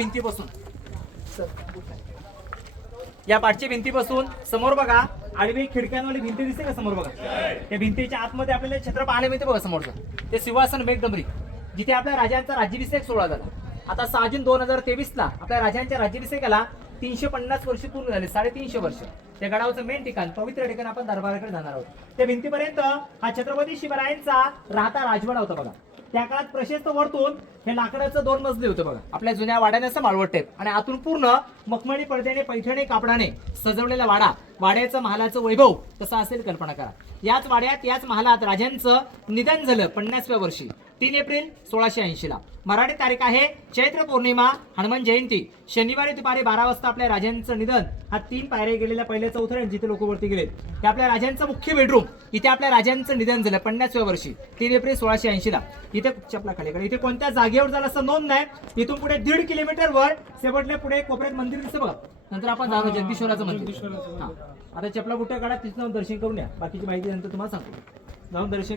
भिंतीपासून या पाठच्या भिंतीपासून समोर बघा आडवी खिडक्यांवाली भिंती दिसते का समोर बघा. त्या भिंतीच्या आतमध्ये आपल्याला छत्र पाहायला मिळते बघा समोरचं ते सिंहासन मेघडंबरी जिथे आपल्या राजांचा राज्याभिषेक सोहळा झाला. आता 6 जून 2023 ला आपल्या राजांच्या राज्याभिषेकाला 350 वर्ष पूर्ण झाले. 350 वर्ष. त्या गडावचं मेन ठिकाण पवित्र ठिकाण आपण दरबाराकडे जाणार आहोत. त्या भिंतीपर्यंत हा छत्रपती शिवरायांचा राहता राजवाडा होता बघा. त्या काळात प्रशस्त वरतून हे लाकडाचं 2 मजले होतं बघा. आपल्या जुन्या वाड्याने असं माळवट टेप आणि आतून पूर्ण मखमली पडद्याने पैठणी कापडाने सजवलेला वाडा. वाड्याचं महालाचं वैभव कसं असेल कल्पना करा. याच वाड्यात याच महालात राजांचं निधन झालं 50व्या वर्षी 3 एप्रिल 1680 ला. मराठी तारीख आहे चैत्र पौर्णिमा हनुमान जयंती. शनिवारी दुपारी 12 वाजता आपल्या राजांचं निधन. हा 3 पायऱ्या गेलेल्या पहिल्या चौथऱ्या जिथे लोक वरती गेलेत ते आपल्या राजांचं मुख्य बेडरूम. इथे आपल्या राजांचं निधन झालं 50व्या वर्षी 3 एप्रिल 1680 ला. इथे चपला खालीकडे इथे कोणत्या जागेवर झालं असं नोंद नाही. इथून पुढे 1.5 किलोमीटर वर शेवटल्या पुढे कोपऱ्यात मंदिर दिसतं बघा. नंतर आपण जाऊ जगदीश्वराचं मंदिर. आता चपला बुट्या काढा तिथं दर्शन करून या. बाकीची माहिती नंतर तुम्हाला सांगतो. जाऊन दर्शन